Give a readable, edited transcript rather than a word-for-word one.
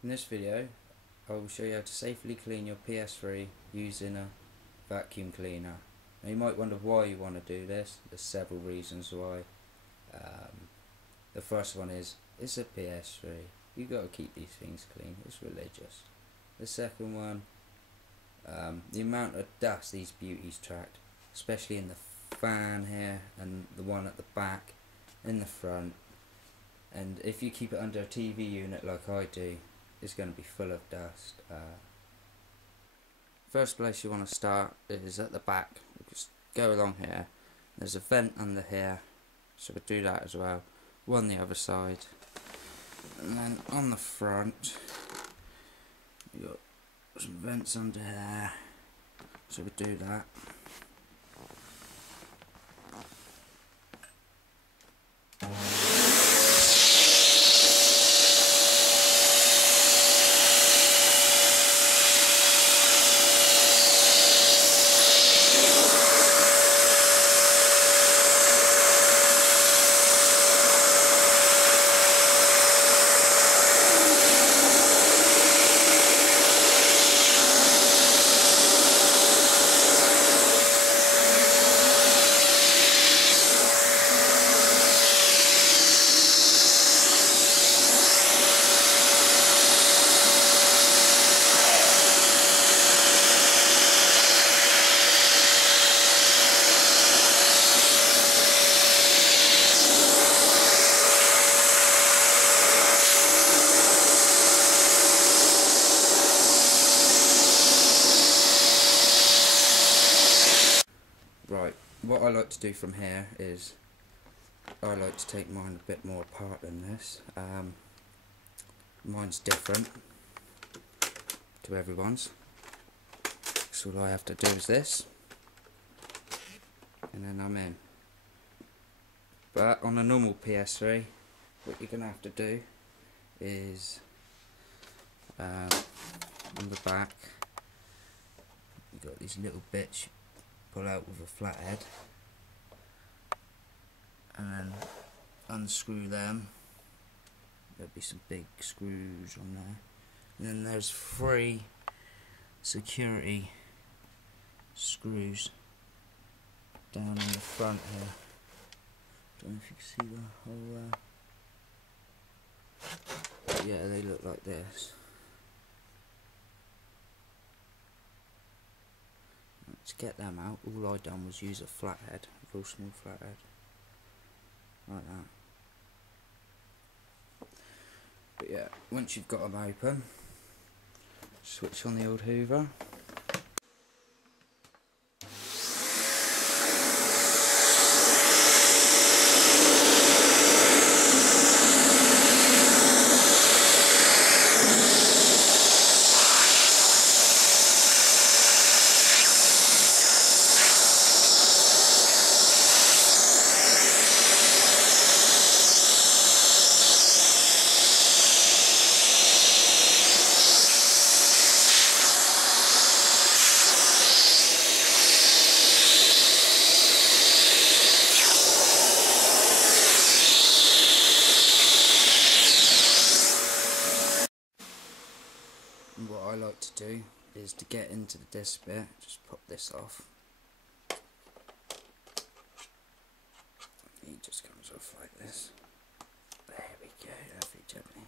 In this video I will show you how to safely clean your PS3 using a vacuum cleaner. Now you might wonder why you want to do this. There's several reasons why. The first one is, it's a PS3, you got to keep these things clean, it's religious. The second one, the amount of dust these beauties track, especially in the fan here and the one at the back, in the front, and if you keep it under a TV unit like I do, it's going to be full of dust. First place you want to start is at the back. Just go along here, there's a vent under here, so we'll do that as well. One the other side, and then on the front you got some vents under here, so we'll do that. Right, what I like to do from here is I like to take mine a bit more apart than this. Mine's different to everyone's, so all I have to do is this, and then I'm in. But on a normal PS3, what you're going to have to do is on the back you've got these little bits you pull out with a flathead, and then unscrew them. There'll be some big screws on there, and then there's 3 security screws down in the front here. Don't know if you can see the whole yeah, they look like this. To get them out, all I done was use a flathead, a real small flathead, like that. But yeah, once you've got them open, switch on the old Hoover. And what I like to do is to get into the disc bit, just pop this off. It just comes off like this. There we go, lovely gently.